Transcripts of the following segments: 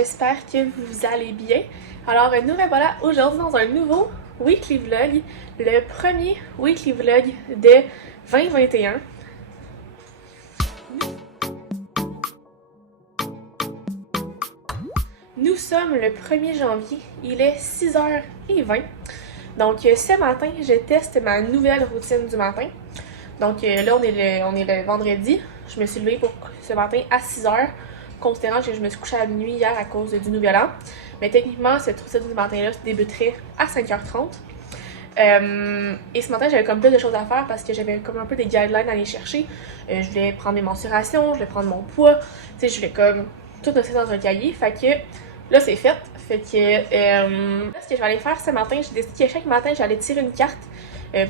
j'espère que vous allez bien. Alors nous voilà aujourd'hui dans un nouveau weekly vlog, le premier weekly vlog de 2021. Nous sommes le 1er janvier, il est 6h20. Donc ce matin, je teste ma nouvelle routine du matin. Donc là, on est le vendredi. Je me suis levée pour ce matin à 6h, considérant que je me suis couchée à minuit hier à cause du Nouvel An. Mais techniquement, cette routine du matin-là débuterait à 5h30. Et ce matin, j'avais comme plus de choses à faire parce que j'avais comme un peu des guidelines à aller chercher. Je voulais prendre mes mensurations, je voulais prendre mon poids. Tu sais, je voulais comme tout noter dans un cahier. Fait que là, c'est fait. Fait que là, ce que je vais aller faire ce matin, j'ai décidé que chaque matin, j'allais tirer une carte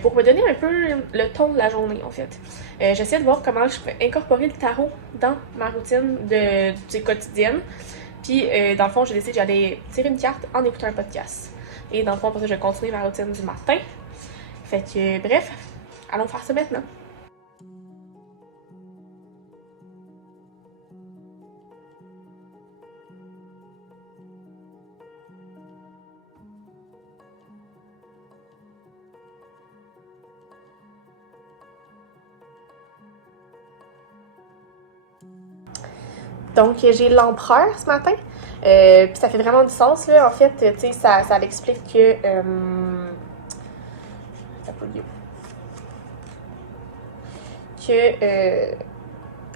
pour me donner un peu le ton de la journée, en fait. J'essaie de voir comment je peux incorporer le tarot dans ma routine quotidienne. Puis, dans le fond, j'ai décidé que j'allais tirer une carte en écoutant un podcast. Et dans le fond, pour ça, je vais continuer ma routine du matin. Fait que, bref, allons faire ça maintenant. Donc, j'ai l'empereur ce matin. Puis ça fait vraiment du sens, là. En fait, tu sais, ça l'explique que...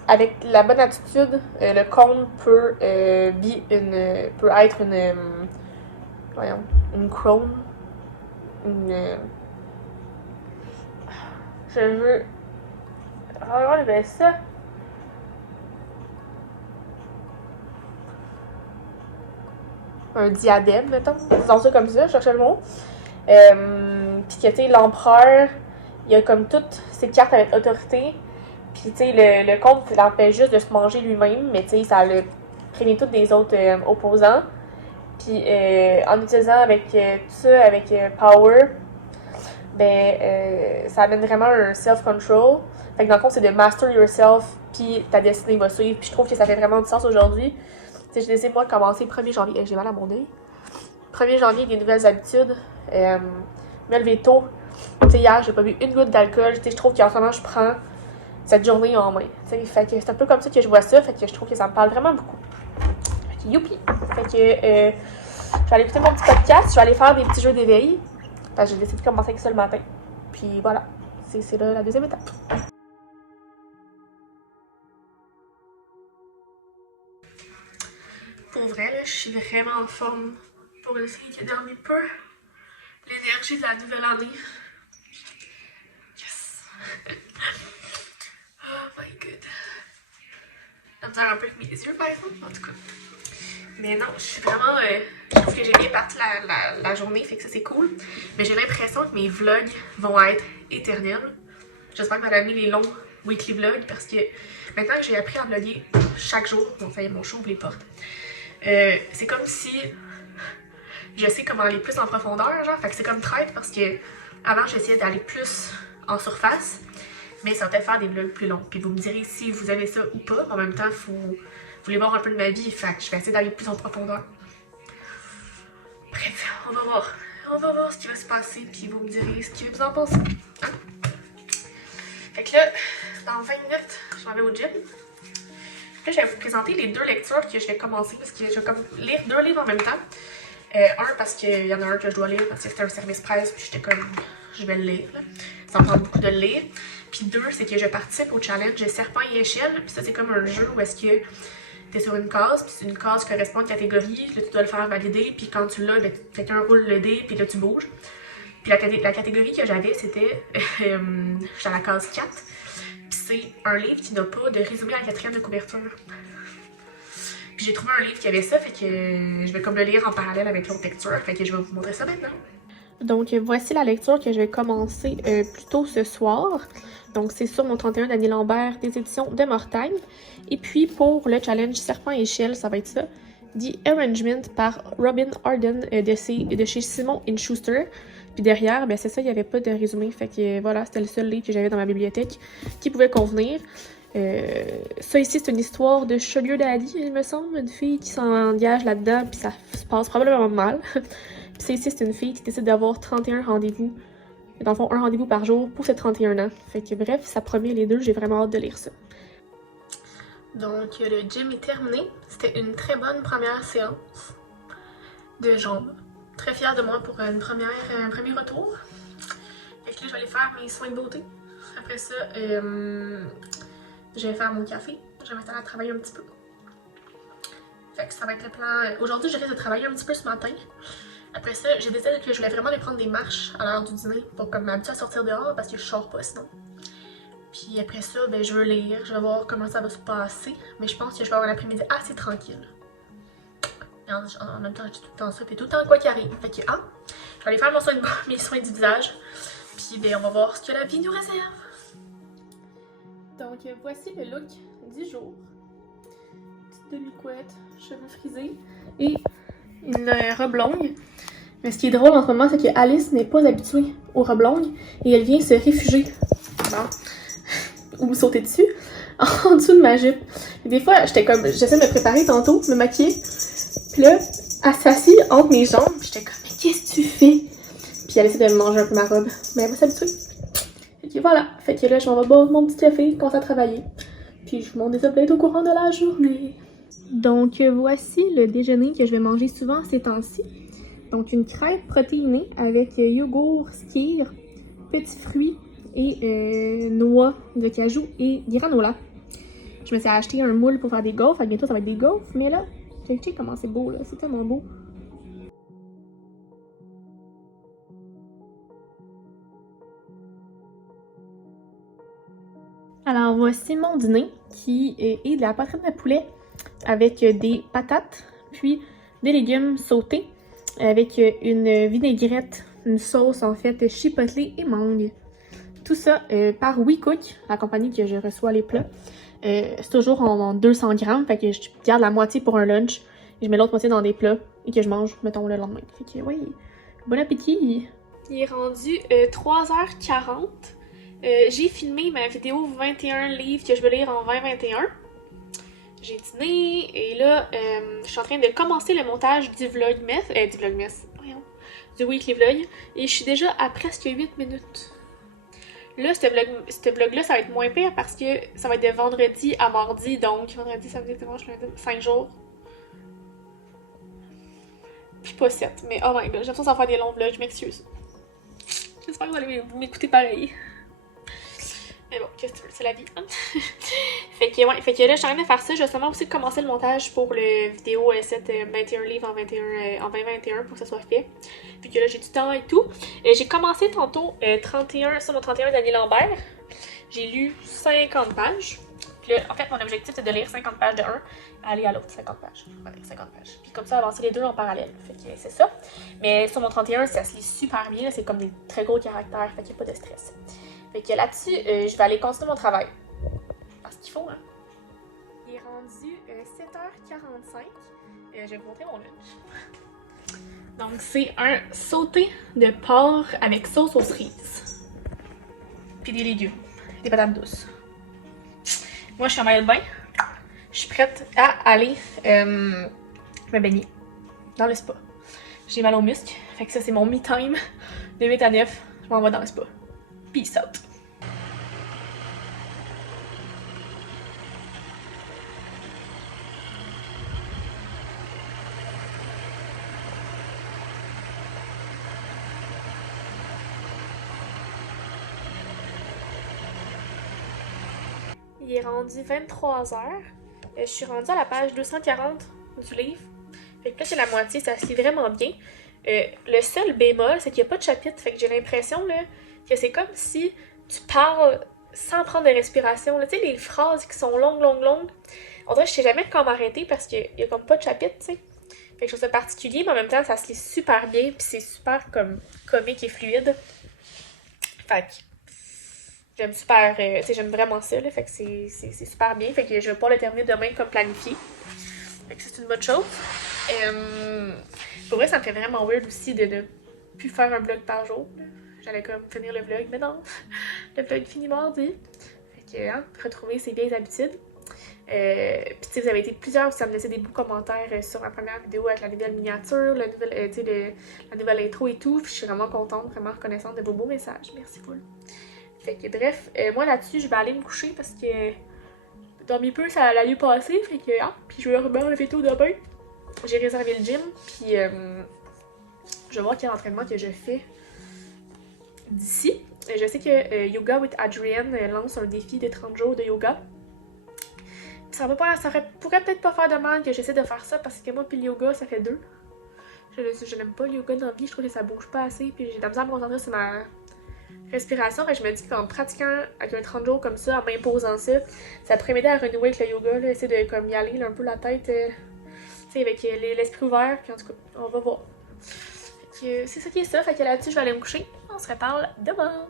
avec la bonne attitude, le conte peut être une crone. Je veux... enlever ça. Un diadème, mettons. Disons ça comme ça, je cherchais le mot. Puis que, tu sais, l'empereur, il y a comme toutes ses cartes avec autorité. Puis, tu sais, le comte, il l'empêche juste de se manger lui-même, mais tu sais, ça le prévient toutes des autres opposants. Puis, en utilisant avec tout ça, avec power, ben, ça amène vraiment un self-control. Fait que dans le fond, c'est de master yourself, puis ta destinée va suivre. Puis, je trouve que ça fait vraiment du sens aujourd'hui. J'ai décidé, moi, de commencer 1er janvier. J'ai mal à mon œil. 1er janvier, des nouvelles habitudes. Me lever tôt. Tu sais, hier, j'ai pas bu une goutte d'alcool. Tu sais, je trouve qu'en ce moment, je prends cette journée en main. Tu sais, fait que c'est un peu comme ça que je vois ça. Fait que je trouve que ça me parle vraiment beaucoup. Fait que youpi! Fait que je vais aller écouter mon petit podcast. Je vais aller faire des petits jeux d'éveil. Parce que j'ai décidé de commencer avec ça le matin. Puis voilà. C'est là la deuxième étape. Pour vrai, là, je suis vraiment en forme pour une fille qui a dormi peu. L'énergie de la nouvelle année. Yes! Oh my god. Ça me sert un peu avec mes yeux, par exemple, en tout cas. Mais non, je suis vraiment... je trouve que j'ai bien parti la journée, fait que ça, c'est cool. Mais j'ai l'impression que mes vlogs vont être éternels. J'espère que ma famille les longs weekly vlogs, parce que maintenant que j'ai appris à vlogger chaque jour, bon, ça y est, mon chat ouvre les portes. C'est comme si je sais comment aller plus en profondeur, genre, fait que c'est comme traite parce que avant j'essayais d'aller plus en surface, mais ça va peut-être faire des vlogs plus longs. Puis vous me direz si vous aimez ça ou pas, en même temps, vous voulez voir un peu de ma vie, fait que je vais essayer d'aller plus en profondeur. Bref, on va voir ce qui va se passer, puis vous me direz ce que vous en pensez. Hein? Fait que là, dans 20 minutes, je m'en vais au gym. Là, je vais vous présenter les 2 lectures que je vais commencer parce que je vais comme lire 2 livres en même temps. Un parce qu'il y en a un que je dois lire parce que c'était un service presse puis j'étais comme je vais le lire. Là. Ça me prend beaucoup de le lire. Puis 2, c'est que je participe au challenge Serpent et Échelle. Puis ça, c'est comme un jeu où est-ce que t'es sur une case, puis une case correspond à une catégorie. Là, tu dois le faire valider. Puis quand tu l'as, ben, quelqu'un roule le dé, puis là, tu bouges. Puis la catégorie que j'avais, c'était j'étais à la case 4. C'est un livre qui n'a pas de résumé à la 4e de couverture. Puis j'ai trouvé un livre qui avait ça, fait que je vais comme le lire en parallèle avec l'autre lecture, fait que je vais vous montrer ça maintenant. Donc voici la lecture que je vais commencer plus tôt ce soir. Donc c'est sur mon 31 d'Annie Lambert des éditions de Mortagne. Et puis pour le challenge Serpent et Échelle, ça va être ça. The Arrangement par Robin Arden de chez Simon & Schuster. Puis derrière, ben c'est ça, il n'y avait pas de résumé. Fait que voilà, c'était le seul livre que j'avais dans ma bibliothèque qui pouvait convenir. Ça ici, c'est une histoire de Sugar Daddy, il me semble, une fille qui s'engage là-dedans, puis ça se passe probablement mal. Puis ça ici, c'est une fille qui décide d'avoir 31 rendez-vous, dans le fond, un rendez-vous par jour pour ses 31 ans. Fait que bref, ça promet les deux, j'ai vraiment hâte de lire ça. Donc, le gym est terminé. C'était une très bonne première séance de jambes. Très fière de moi pour un premier retour. Fait que là, je vais aller faire mes soins de beauté. Après ça, je vais faire mon café. Je vais m'installer à travailler un petit peu. Fait que ça va être le plan. Aujourd'hui, je risque de travailler un petit peu ce matin. Après ça, j'ai décidé que je voulais vraiment aller prendre des marches à l'heure du dîner pour comme m'habituer à sortir dehors parce que je sors pas sinon. Puis après ça, ben, je veux lire, je vais voir comment ça va se passer. Mais je pense que je vais avoir l'après-midi assez tranquille. Et en même temps, je dis tout le temps ça, puis tout le temps quoi qu'il arrive. Fait que, je vais aller faire mes soins du visage. Puis ben, on va voir ce que la vie nous réserve. Donc voici le look du jour. Petite demi-couette, cheveux frisés et une robe longue. Mais ce qui est drôle en ce moment, c'est que Alice n'est pas habituée aux robes longues et elle vient se réfugier. Bon. Ou me sauter dessus, en dessous de ma jupe. Et des fois, j'étais comme, j'essaie de me préparer tantôt, me maquiller. Puis là, elle s'assit entre mes jambes. J'étais comme, mais qu'est-ce que tu fais? Puis elle essaie de me manger un peu ma robe. Mais elle va s'habituer. Fait que voilà. Fait que là, je m'en vais boire mon petit café, commencer à travailler. Puis je m'en updates au courant de la journée. Donc voici le déjeuner que je vais manger souvent ces temps-ci. Donc une crêpe protéinée avec yogourt, skyr, petits fruits et noix de cajou et granola. Je me suis acheté un moule pour faire des gaufres. Bientôt, ça va être des gaufres. Mais là, check comment c'est beau, là. C'est tellement beau. Alors, voici mon dîner qui est de la poitrine de poulet avec des patates, puis des légumes sautés avec une vinaigrette, une sauce en fait chipotle et mangue. Tout ça par WeCook, la compagnie que je reçois les plats. C'est toujours en 200 grammes, fait que je garde la moitié pour un lunch, et je mets l'autre moitié dans des plats et que je mange, mettons, le lendemain. Fait que oui, bon appétit! Il est rendu 3h40. J'ai filmé ma vidéo 21 livres que je veux lire en 2021. J'ai dîné et là, je suis en train de commencer le montage du vlogmas, du weekly vlog, et je suis déjà à presque 8 minutes. Là, ce vlog-là, ça va être moins pire parce que ça va être de vendredi à mardi, donc vendredi, samedi, dimanche, lundi, 5 jours. Puis pas 7, mais oh my god, j'aime ça faire des longs vlogs, je m'excuse. J'espère que vous allez m'écouter pareil. Mais bon, qu'est-ce que tu veux, c'est la vie, hein? fait que là, je suis en train de faire ça. Je vais seulement aussi commencer le montage pour le vidéo 21 livres en 2021 pour que ça soit fait. Puis que là, j'ai du temps et tout. J'ai commencé tantôt 31, sur mon 31 d'Annie Lambert. J'ai lu 50 pages. Puis là, en fait, mon objectif, c'est de lire 50 pages de un, aller à l'autre 50 pages. Je vais lire 50 pages. Puis comme ça, avancer les deux en parallèle. Fait que c'est ça. Mais sur mon 31, ça se lit super bien. C'est comme des très gros caractères. Fait qu'il n'y a pas de stress. Fait que là-dessus, je vais aller continuer mon travail. Parce qu'il faut, hein. Il est rendu 7h45. Je vais vous montrer mon lunch. Donc, c'est un sauté de porc avec sauce aux cerises. Puis des légumes. Des patates douces. Moi, je suis en maillot de bain. Je suis prête à aller me baigner dans le spa. J'ai mal aux muscles. Fait que ça, c'est mon me time de 8 à 9. Je m'en vais dans le spa. Peace out. Il est rendu 23h. Je suis rendue à la page 240 du livre. Fait que là, c'est la moitié, ça se lit vraiment bien. Le seul bémol, c'est qu'il n'y a pas de chapitre. Fait que j'ai l'impression là, que c'est comme si tu parles sans prendre de respiration. Tu sais, les phrases qui sont longues. On dirait que je sais jamais quand m'arrêter parce qu'il n'y a comme pas de chapitre, tu sais. Fait que je trouve ça particulier, mais en même temps, ça se lit super bien. Puis c'est super comme comique et fluide. Fait que j'aime super, tu sais, j'aime vraiment ça, là, fait que c'est super bien, fait que je vais pouvoir le terminer demain comme planifié. Fait que c'est une bonne chose. Pour vrai, ça me fait vraiment weird aussi de ne plus faire un vlog par jour. J'allais comme finir le vlog, mais non, le vlog finit mardi. Fait Fait que, hein, retrouver ses vieilles habitudes. Puis tu sais, vous avez été plusieurs aussi à me laisser des beaux commentaires sur ma première vidéo avec la nouvelle miniature, la nouvelle intro et tout. Puis je suis vraiment contente, vraiment reconnaissante de vos beaux messages. Merci beaucoup. Fait que bref, moi là-dessus, je vais aller me coucher parce que dormir peu, ça allait mieux passer. Fait que, puis je vais remettre le veto demain. J'ai réservé le gym, puis je vais voir quel entraînement que je fais d'ici. Je sais que Yoga with Adrienne lance un défi de 30 jours de yoga. Ça pourrait peut-être pas faire de mal que j'essaie de faire ça parce que moi puis le yoga, ça fait 2. Je n'aime pas le yoga dans la vie, je trouve que ça bouge pas assez, puis j'ai de la misère à me concentrer sur ma respiration. Fait que je me dis qu'en pratiquant avec un 30 jours comme ça, en m'imposant ça, ça pourrait m'aider à renouer avec le yoga, là, essayer de comme y aller là, un peu la tête, avec l'esprit ouvert, puis en tout cas, on va voir. Fait que c'est ça qui est ça, fait que là-dessus, je vais aller me coucher. On se reparle demain!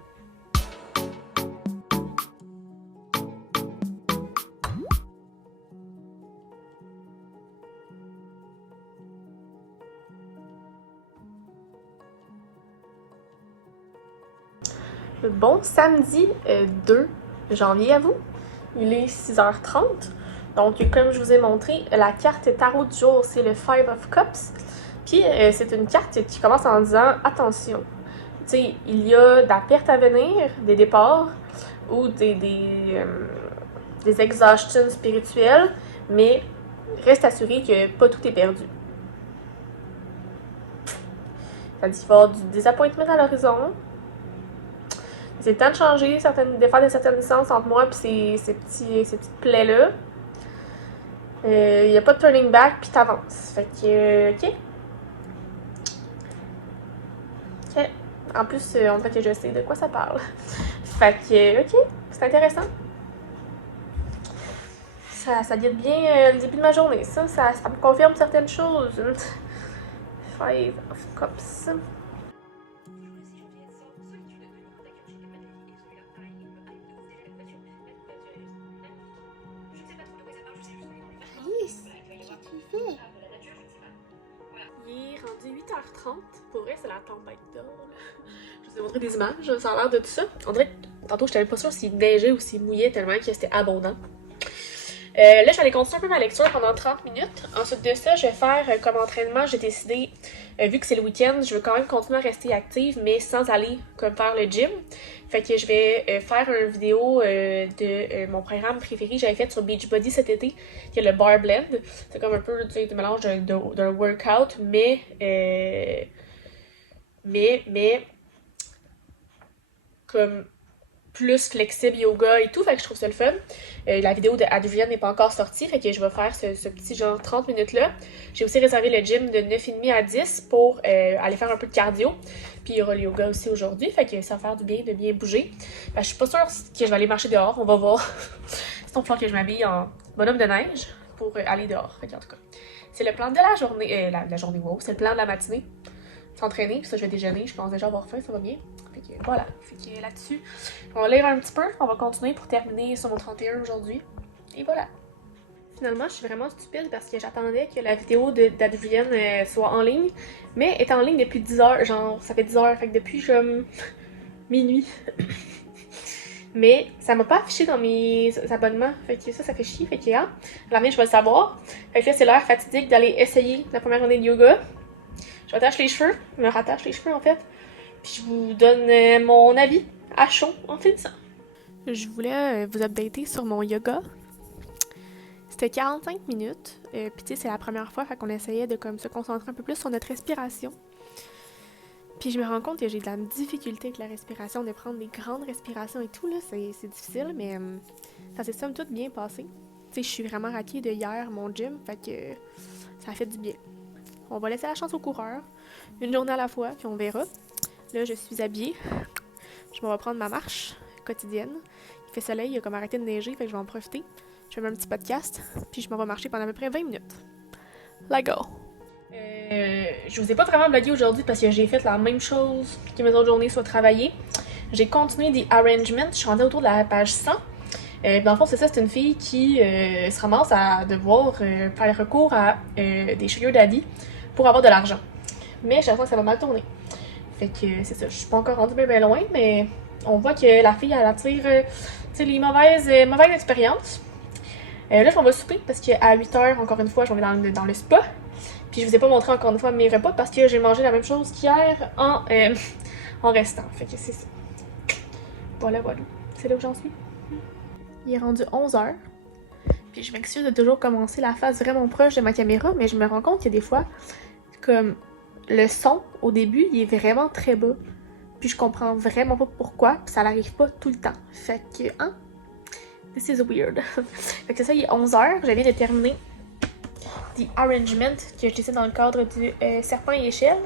Bon samedi 2 janvier à vous. Il est 6h30. Donc, comme je vous ai montré, la carte tarot du jour, c'est le Five of Cups. Puis, c'est une carte qui commence en disant « Attention, tu sais, il y a de la perte à venir, des départs ou des exhaustions spirituelles, mais reste assuré que pas tout est perdu. » Ça dit qu'il va y avoir du disappointment à l'horizon. C'est le temps de changer, de faire certaines distances entre moi et ces petites plaies-là. Il n'y a pas de turning back, puis t'avances. Fait que, ok. Ok. En plus, on dirait que je sais de quoi ça parle. Fait que, ok. C'est intéressant. Ça guide bien le début de ma journée. Ça me confirme certaines choses. Five of Cups. Il est rendu 8h30. Pour vrai, c'est la tempête d'or. Je vous ai montré des images, ça a l'air de tout ça. On dirait que tantôt, j'étais même pas sûre s'il neigeait ou s'il mouillait tellement que c'était abondant. Là, je vais aller continuer un peu ma lecture pendant 30 minutes. Ensuite de ça, je vais faire comme entraînement. J'ai décidé, vu que c'est le week-end, je veux quand même continuer à rester active, mais sans aller comme faire le gym. Fait que je vais faire une vidéo de mon programme préféré que j'avais fait sur Beachbody cet été, qui est le Bar Blend. C'est comme un peu du mélange d'un workout, mais comme plus flexible yoga et tout, fait que je trouve ça le fun. La vidéo de Adrienne n'est pas encore sortie, fait que je vais faire ce petit genre 30 minutes là. J'ai aussi réservé le gym de 9h30 à 10 pour aller faire un peu de cardio. Puis il y aura le yoga aussi aujourd'hui, fait que ça va faire du bien de bien bouger. Je suis pas sûre que je vais aller marcher dehors, on va voir. Sinon, il faut que je m'habille en bonhomme de neige pour aller dehors. Fait que, en tout cas, c'est le plan de la journée, la journée, wow, c'est le plan de la matinée. S'entraîner, puis ça, je vais déjeuner, je pense déjà avoir faim, ça va bien. Fait que voilà, fait que là-dessus, on va lire un petit peu, on va continuer pour terminer sur mon 31 aujourd'hui. Et voilà. Finalement, je suis vraiment stupide parce que j'attendais que la vidéo d'Adrienne soit en ligne, mais elle est en ligne depuis 10 heures, genre ça fait 10 heures, fait que depuis comme minuit. Mais ça m'a pas affiché dans mes abonnements, fait que ça fait chier, fait que là, la je vais le savoir. Fait que là, c'est l'heure fatidique d'aller essayer la première journée de yoga. Je m'attache les cheveux, je me rattache les cheveux en fait, puis je vous donne mon avis à chaud en finissant. Je voulais vous updater sur mon yoga. C'était 45 minutes, puis tu sais, c'est la première fois, fait qu'on essayait de comme se concentrer un peu plus sur notre respiration. Puis je me rends compte que j'ai de la difficulté avec la respiration, de prendre des grandes respirations et tout, là, c'est difficile, mais ça s'est somme toute bien passé. Tu sais, je suis vraiment raquée de hier, mon gym, fait que ça a fait du bien. On va laisser la chance aux coureurs, une journée à la fois, puis on verra. Là, je suis habillée. Je vais reprendre ma marche quotidienne. Il fait soleil, il a comme arrêté de neiger, fait que je vais en profiter. Je fais un petit podcast, puis je m'en vais marcher pendant à peu près 20 minutes. Let's go! Je vous ai pas vraiment vlogué aujourd'hui parce que j'ai fait la même chose que mes autres journées, soit travailler. J'ai continué des arrangements, je suis rendue autour de la page 100. Dans le fond, c'est ça, c'est une fille qui se ramasse à devoir faire recours à des sugar daddy pour avoir de l'argent. Mais j'ai l'impression que ça va mal tourner. Fait que c'est ça, je suis pas encore rendue bien loin, mais on voit que la fille, elle attire les mauvaises expériences. Là, je m'en vais souper parce qu'à 8h, encore une fois, je vais dans le spa. Puis je vous ai pas montré encore une fois mes repas parce que j'ai mangé la même chose qu'hier en restant. Fait que c'est ça. Voilà. C'est là où j'en suis. Il est rendu 11h. Puis je m'excuse de toujours commencer la face vraiment proche de ma caméra, mais je me rends compte que des fois, comme le son au début, il est vraiment très bas. Puis je comprends vraiment pas pourquoi, puis ça n'arrive pas tout le temps. Fait que, this is weird. Fait que c'est ça, il est 11h, je viens de terminer The Arrangement que je laissé dans le cadre du Serpent et Échelle.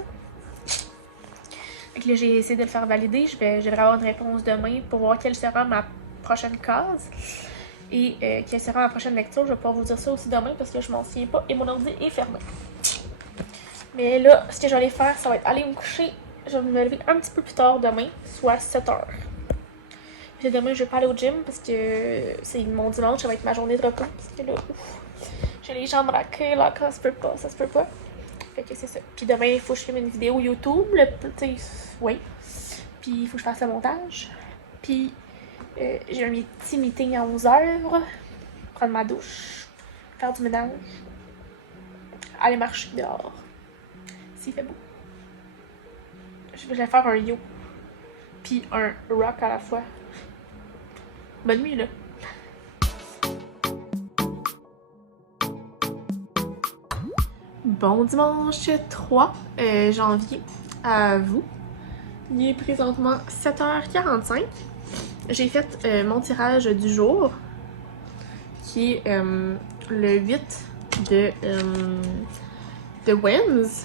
Fait que là, j'ai essayé de le faire valider, je devrais avoir une réponse demain pour voir quelle sera ma prochaine case. Et quelle sera ma prochaine lecture, je vais pouvoir vous dire ça aussi demain parce que je m'en souviens pas et mon ordi est fermé. Mais là, ce que j'allais faire, ça va être aller me coucher. Je vais me lever un petit peu plus tard demain, soit 7h. Puis demain, je vais pas aller au gym parce que c'est mon dimanche, ça va être ma journée de repos. Parce que là, j'ai les jambes raquées, là, ça se peut pas. Fait que c'est ça. Puis demain, il faut que je filme une vidéo YouTube, oui. Puis il faut que je fasse le montage. Puis j'ai un petit meeting à 11h, prendre ma douche, faire du ménage, aller marcher dehors, s'il fait beau. Je vais faire un yo, puis un rock à la fois. Bonne nuit, là! Bon dimanche 3 janvier à vous. Il est présentement 7h45. J'ai fait mon tirage du jour, qui est le 8 de Wednesday.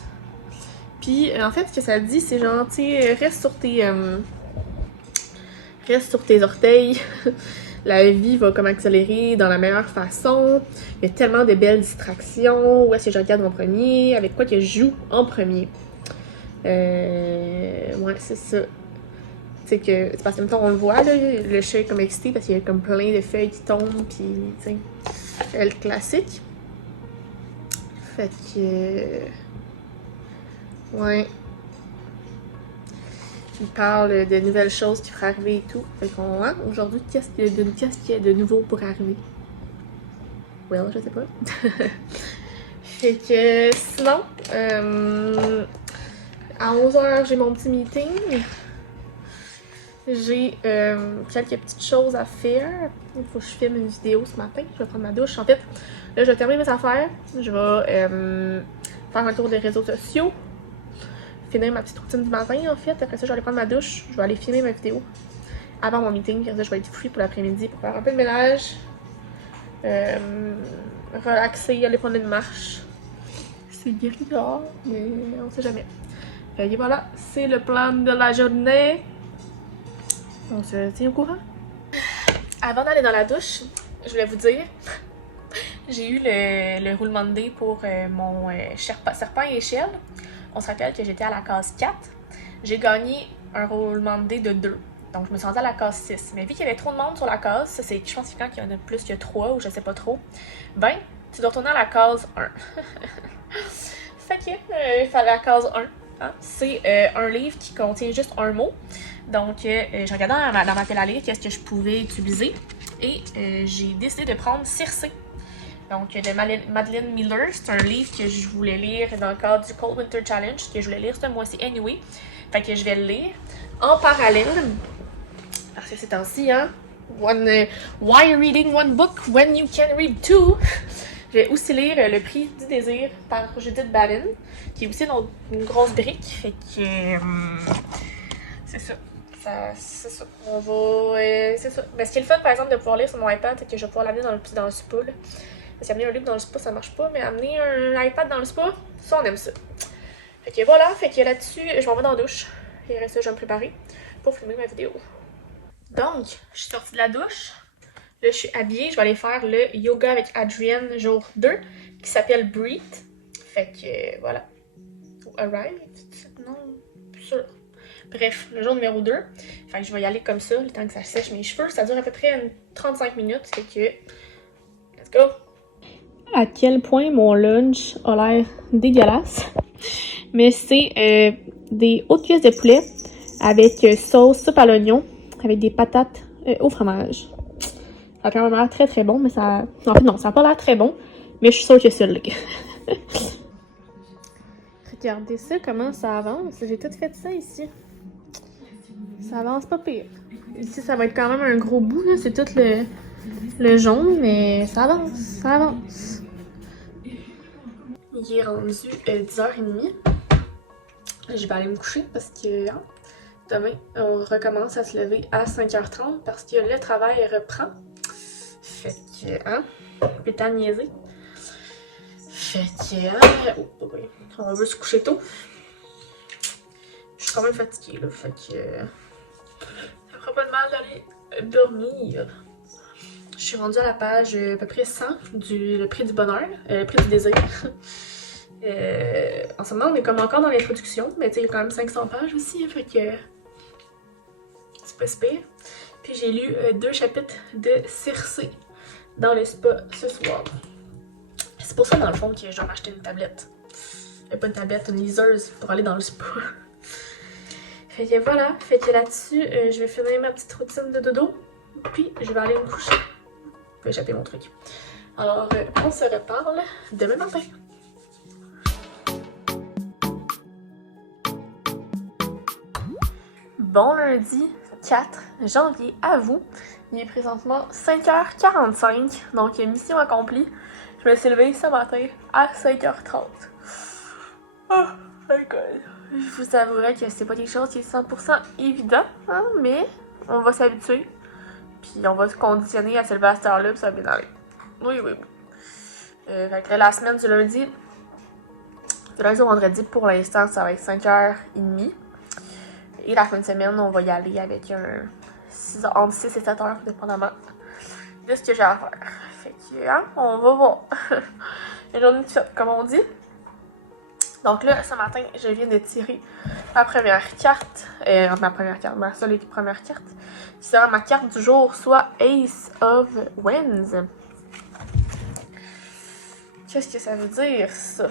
Puis en fait, ce que ça dit, c'est genre, tu sais, reste sur tes orteils. La vie va comme accélérer dans la meilleure façon. Il y a tellement de belles distractions. Où est-ce que je regarde en premier? Avec quoi que je joue en premier? Ouais, c'est ça. C'est que, c'est parce que, mettons, on le voit, là, le chat est comme excité parce qu'il y a comme plein de feuilles qui tombent, puis, tu sais, le classique. Fait que... Ouais. Il parle de nouvelles choses qui pourraient arriver et tout. Fait qu'on, aujourd'hui, qu'est-ce qu'il y a de nouveau pour arriver? Well, je sais pas. Fait que, sinon, à 11h, j'ai mon petit meeting. J'ai quelques petites choses à faire. Il faut que je filme une vidéo ce matin. Je vais prendre ma douche. En fait, là, je vais terminer mes affaires. Je vais faire un tour des réseaux sociaux. Finir ma petite routine du matin, en fait. Après ça, je vais aller prendre ma douche. Je vais aller filmer ma vidéo avant mon meeting. Puis après ça, je vais être free pour l'après-midi pour faire un peu de ménage. Relaxer, aller prendre une marche. C'est gris dehors, mais on sait jamais. Et voilà, c'est le plan de la journée. On se tient au courant. Avant d'aller dans la douche, je voulais vous dire, j'ai eu le roulement de dés pour mon serpent et échelle. On se rappelle que j'étais à la case 4. J'ai gagné un roulement de dés de 2. Donc je me suis rendue à la case 6. Mais vu qu'il y avait trop de monde sur la case, ça c'est, je pense que quand il y en a plus que 3 ou je sais pas trop, ben tu dois retourner à la case 1. Fait que il fallait la case 1. Hein? C'est un livre qui contient juste un mot. Donc, j'ai regardé dans ma pelle à lire qu'est-ce que je pouvais utiliser et j'ai décidé de prendre Circé. Donc, de Madeline Miller. C'est un livre que je voulais lire dans le cadre du Cold Winter Challenge, que je voulais lire ce mois-ci anyway. Fait que je vais le lire en parallèle. Parce que ces temps-ci, hein, why reading one book when you can read two? Je vais aussi lire Le Prix du désir par Judith Baden, qui est aussi une grosse brique. Fait que c'est ça. C'est ça. On va. C'est ça. Mais ce qui est le fun, par exemple, de pouvoir lire sur mon iPad, c'est que je vais pouvoir l'amener dans le spa. Là. Parce qu'amener un livre dans le spa, ça marche pas, mais amener un iPad dans le spa, ça, on aime ça. Fait que voilà, fait que là-dessus, je m'en vais dans la douche. Et reste, je vais me préparer pour filmer ma vidéo. Donc, je suis sortie de la douche. Là, je suis habillée. Je vais aller faire le yoga avec Adrienne jour 2, qui s'appelle Breathe. Fait que voilà. Ou Arrive, non, sûr. Bref, le jour numéro 2. Fait que je vais y aller comme ça, le temps que ça sèche mes cheveux. Ça dure à peu près 35 minutes. Fait que, let's go! À quel point mon lunch a l'air dégueulasse. Mais c'est des hautes cuisses de poulet avec sauce soupe à l'oignon, avec des patates au fromage. Ça a quand même l'air très très bon, mais ça... En fait non, ça n'a pas l'air très bon, mais je suis sûre que c'est le Regardez ça, comment ça avance. J'ai tout fait ça ici. Ça avance pas pire. Ici, ça va être quand même un gros bout, là. C'est tout le jaune, mais ça avance, ça avance. Il est rendu 10h30. Je vais aller me coucher parce que demain, on recommence à se lever à 5h30 parce que le travail reprend. Fait que, pétant niaiser. Fait que, on veut se coucher tôt. Je suis quand même fatiguée, là. Fait que, ça fera pas de mal d'aller dormir. Je suis rendue à la page à peu près 100 le prix du bonheur, le prix du désir. En ce moment, on est comme encore dans l'introduction, mais tu sais, il y a quand même 500 pages aussi, fait que c'est pas super. Puis j'ai lu 2 chapitres de Circé dans le spa ce soir. C'est pour ça, dans le fond, que je dois m'acheter une tablette. Pas une tablette, une liseuse pour aller dans le spa. Fait que voilà, fait que là-dessus, je vais finir ma petite routine de dodo, puis je vais aller me coucher. Je vais échapper mon truc. Alors, on se reparle demain matin. Bon lundi 4 janvier à vous. Il est présentement 5h45, donc mission accomplie. Je me suis levée ce matin à 5h30. Oh, je vous avouerai que c'est pas quelque chose qui est 100% évident, hein, mais on va s'habituer. Puis on va se conditionner à se lever à cette heure-là, puis ça va bien aller. Oui. Fait que la semaine du lundi au vendredi, pour l'instant, ça va être 5h30. Et la fin de semaine, on va y aller avec entre 6 et 7 heures, dépendamment de ce que j'ai à faire. Fait que, on va voir. Une journée de fête, comme on dit. Donc là, ce matin, je viens de tirer ma première carte. Ma seule et première carte. C'est ma carte du jour, soit Ace of Wands. Qu'est-ce que ça veut dire, ça?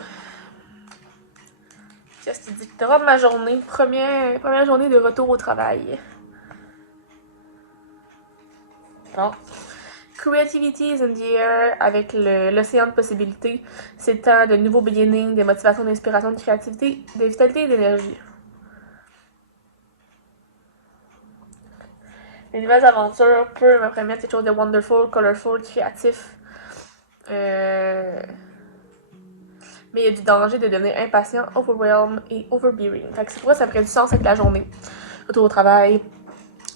Qu'est-ce qui dictera ma journée? Première journée de retour au travail. Bon. Creativity is in the air, avec l'océan de possibilités. C'est le temps de nouveaux beginnings, de motivation, d'inspiration, de créativité, de vitalité et d'énergie. Les nouvelles aventures peuvent me permettre quelque chose de wonderful, colorful, créatif. Mais il y a du danger de devenir impatient, overwhelmed et overbearing. Fait que c'est pour ça que ça ferait du sens avec la journée. Retour au travail,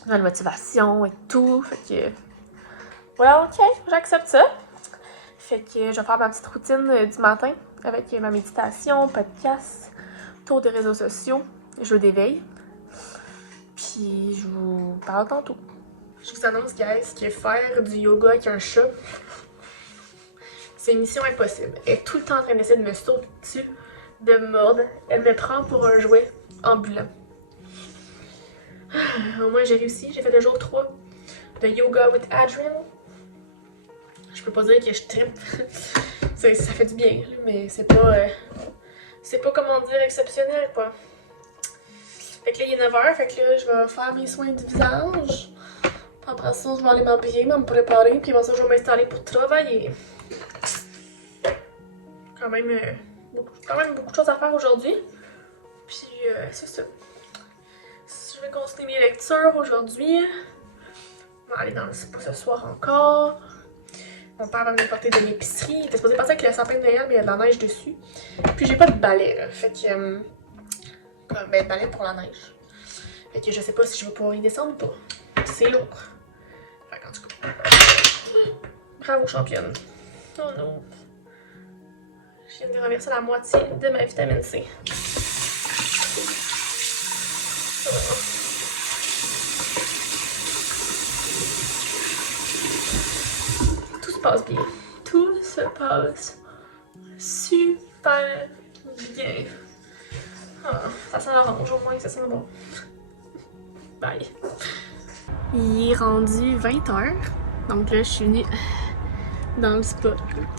la motivation et tout. Fait que... Well, ok, j'accepte ça. Fait que je vais faire ma petite routine du matin avec ma méditation, podcast, tour des réseaux sociaux, jeu d'éveil. Puis je vous parle tantôt. Je vous annonce, guys, que faire du yoga avec un chat, c'est mission impossible. Elle est tout le temps en train d'essayer de me sauter dessus, de me mordre. Elle me prend pour un jouet ambulant. Au moins, j'ai réussi. J'ai fait le jour 3 de Yoga with Adriel. Je peux pas dire que je trippe. Ça fait du bien, mais c'est pas comment dire exceptionnel, quoi. Fait que là, il est 9h, fait que là, je vais faire mes soins du visage. Puis après ça, je vais aller m'habiller, me préparer, puis après ça, je vais m'installer pour travailler. Quand même beaucoup de choses à faire aujourd'hui. Puis c'est ça. Je vais continuer mes lectures aujourd'hui. On va aller dans le spa ce soir encore. Mon père va venir porter de l'épicerie. Il était supposé partir avec le sapin de Noël, mais il y a de la neige dessus. Puis j'ai pas de balai, là. Fait que... balai pour la neige. Fait que je sais pas si je vais pouvoir y descendre ou pas. C'est lourd. Fait qu'en tout cas... Bravo, championne. Oh non. Je viens de renverser la moitié de ma vitamine C. Tout se passe bien. Tout se passe super bien. Ça sent l'orange au moins, ça sent bon. Bye. Il est rendu 20h. Donc là, je suis venue dans le spa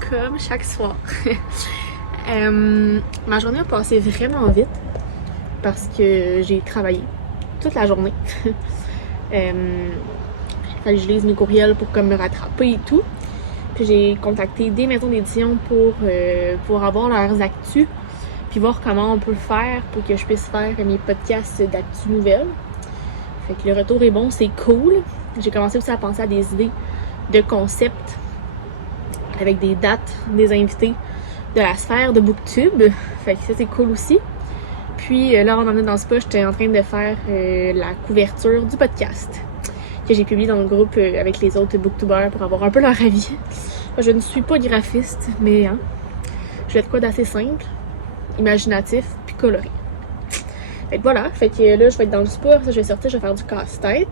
comme chaque soir. Ma journée a passé vraiment vite parce que j'ai travaillé toute la journée. Fallait que je lise mes courriels pour comme me rattraper et tout. Puis j'ai contacté des maisons d'édition pour avoir leurs actus, puis voir comment on peut faire pour que je puisse faire mes podcasts d'actu nouvelles. Fait que le retour est bon, c'est cool. J'ai commencé aussi à penser à des idées de concepts avec des dates, des invités de la sphère de Booktube. Fait que ça, c'est cool aussi. Puis là, on en est dans ce pas, j'étais en train de faire la couverture du podcast que j'ai publié dans le groupe avec les autres booktubers pour avoir un peu leur avis. Moi, je ne suis pas graphiste, mais hein, je vais être quoi d'assez simple, imaginatif, puis coloré. Fait que voilà, fait que là, je vais être dans le spa, ça, je vais sortir, je vais faire du casse-tête.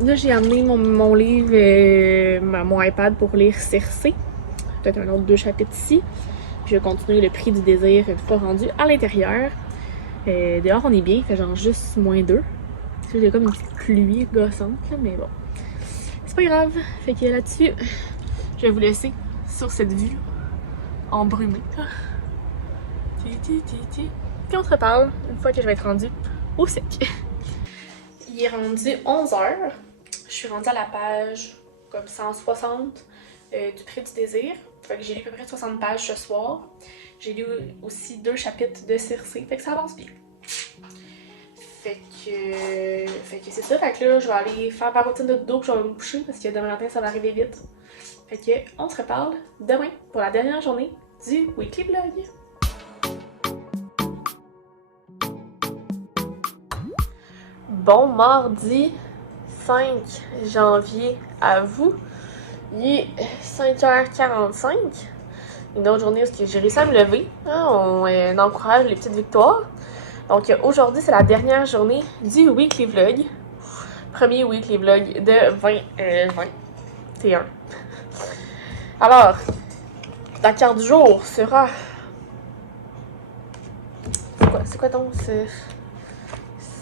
Là, j'ai amené mon livre, mon iPad pour lire Circé. Peut-être un autre 2 chapitres ici. Puis je vais continuer le prix du désir une fois rendu à l'intérieur. Dehors, on est bien, il fait genre juste -2. Il y a comme une petite pluie gossante, là, mais bon. C'est pas grave. Fait que là-dessus, je vais vous laisser sur cette vue embrumée. Puis on se reparle une fois que je vais être rendue au sec. Il est rendu 11h. Je suis rendue à la page comme 160 du prix du désir. Fait que j'ai lu à peu près 60 pages ce soir. J'ai lu aussi 2 chapitres de Circé. Fait que ça avance bien. Fait que c'est ça. Fait que là, je vais aller faire ma routine de dos, puis je vais me coucher parce que demain matin, ça va arriver vite. Fait que on se reparle demain pour la dernière journée du Weekly Vlog. Bon mardi 5 janvier à vous. Il est 5h45. Une autre journée où j'ai réussi à me lever. On encourage les petites victoires. Donc aujourd'hui, c'est la dernière journée du Weekly Vlog. Premier Weekly Vlog de 2021. Alors, la carte du jour sera... C'est quoi donc ce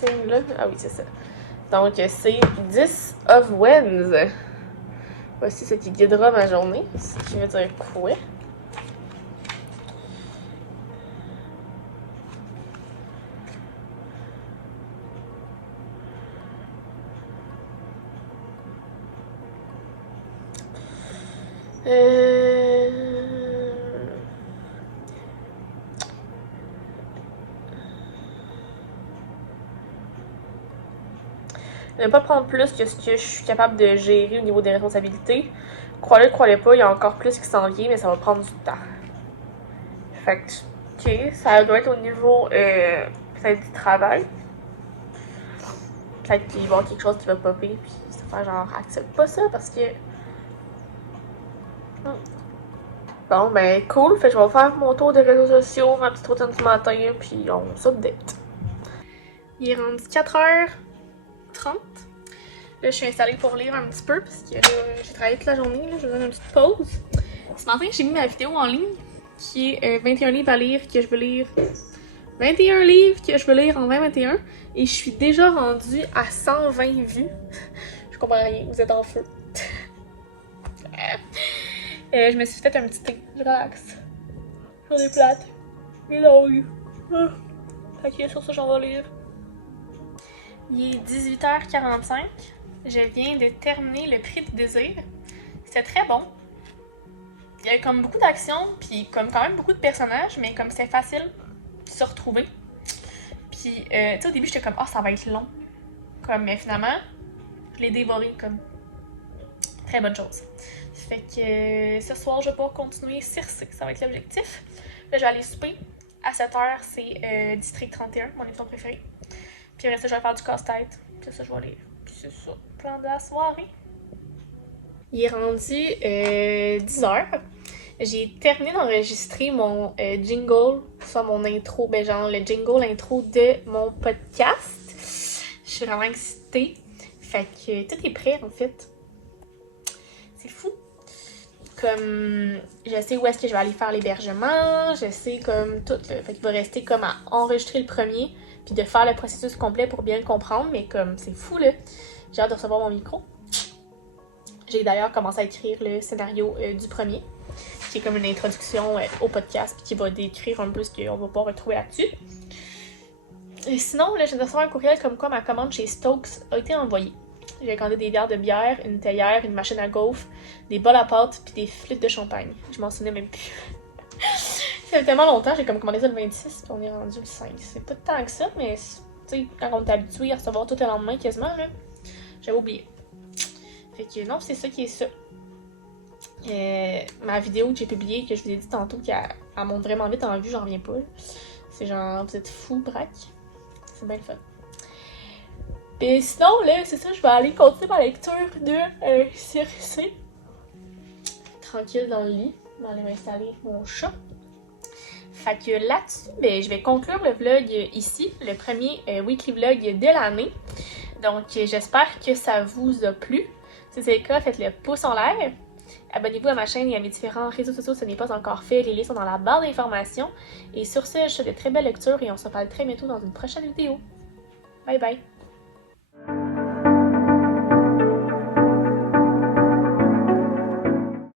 signe-là? Ah oui, c'est ça. Donc, c'est 10 of Wands. Voici ce qui guidera ma journée. Ce qui veut dire quoi? Ne pas prendre plus que ce que je suis capable de gérer au niveau des responsabilités. Croyez pas, il y a encore plus qui s'en vient, mais ça va prendre du temps. Fait que, ok, ça doit être au niveau peut-être du travail. Peut-être qu'il va y avoir quelque chose qui va popper, puis ça va faire genre, accepte pas ça parce que. Bon, ben cool, fait que je vais faire mon tour des réseaux sociaux, ma petite routine du matin, puis on s'update. Il est rendu 4h30. Là, je suis installée pour lire un petit peu parce que j'ai travaillé toute la journée. Là, je vais donner une petite pause. Ce matin, j'ai mis ma vidéo en ligne qui est 21 livres à lire que je veux lire. 21 livres que je veux lire en 2021 et je suis déjà rendue à 120 vues. Je comprends rien, vous êtes en feu. Je me suis fait un petit thé, je relaxe. J'en ai plate. Il est longue. Fait que sur ça, j'en vais lire. Il est 18h45. Je viens de terminer le prix du désir. C'était très bon. Il y a comme beaucoup d'action, puis comme quand même beaucoup de personnages, mais comme c'est facile de se retrouver. Puis, tu sais, au début, j'étais comme, ah, ça va être long. Comme, mais finalement, je l'ai dévoré comme très bonne chose. Fait que ce soir, je vais pouvoir continuer Circé, ça va être l'objectif. Là, je vais aller souper. À 7h, c'est District 31, mon émission préférée. Puis après ça, je vais faire du casse-tête. Puis ça, je vais lire. Puis c'est ça, plan de la soirée. Il est rendu 10h. J'ai terminé d'enregistrer mon jingle, soit mon intro, ben genre le jingle intro de mon podcast. Je suis vraiment excitée. Fait que tout est prêt en fait. C'est fou. Comme je sais où est-ce que je vais aller faire l'hébergement, je sais comme tout. Fait qu'il va rester comme à enregistrer le premier, puis de faire le processus complet pour bien le comprendre, mais comme c'est fou là. J'ai hâte de recevoir mon micro. J'ai d'ailleurs commencé à écrire le scénario du premier, qui est comme une introduction au podcast, puis qui va décrire un peu ce qu'on va pouvoir retrouver là-dessus. Et sinon, là, je viens de recevoir un courriel comme quoi ma commande chez Stokes a été envoyée. J'ai commandé des verres de bière, une théière, une machine à gaufres, des bols à pâte puis des flûtes de champagne. Je m'en souvenais même plus. Ça fait tellement longtemps, j'ai comme commandé ça le 26 puis on est rendu le 5. C'est pas tant que ça, mais tu sais, quand on est habitué à recevoir tout le lendemain quasiment, là, j'avais oublié. Fait que non, c'est ça qui est ça. Ma vidéo que j'ai publiée, que je vous ai dit tantôt, qu'elle monte vraiment vite en vue, j'en reviens pas. C'est genre, vous êtes fous, braque. C'est bien le fun. Et sinon, là, c'est ça, je vais aller continuer ma lecture de CRC. Tranquille dans le lit. Je vais aller m'installer mon chat. Fait que là-dessus, ben, je vais conclure le vlog ici, le premier weekly vlog de l'année. Donc, j'espère que ça vous a plu. Si c'est le cas, faites le pouce en l'air. Abonnez-vous à ma chaîne et à mes différents réseaux sociaux si ce n'est pas encore fait. Les liens sont dans la barre d'informations. Et sur ce, je vous souhaite de très belles lectures et on se reparle très bientôt dans une prochaine vidéo. Bye bye!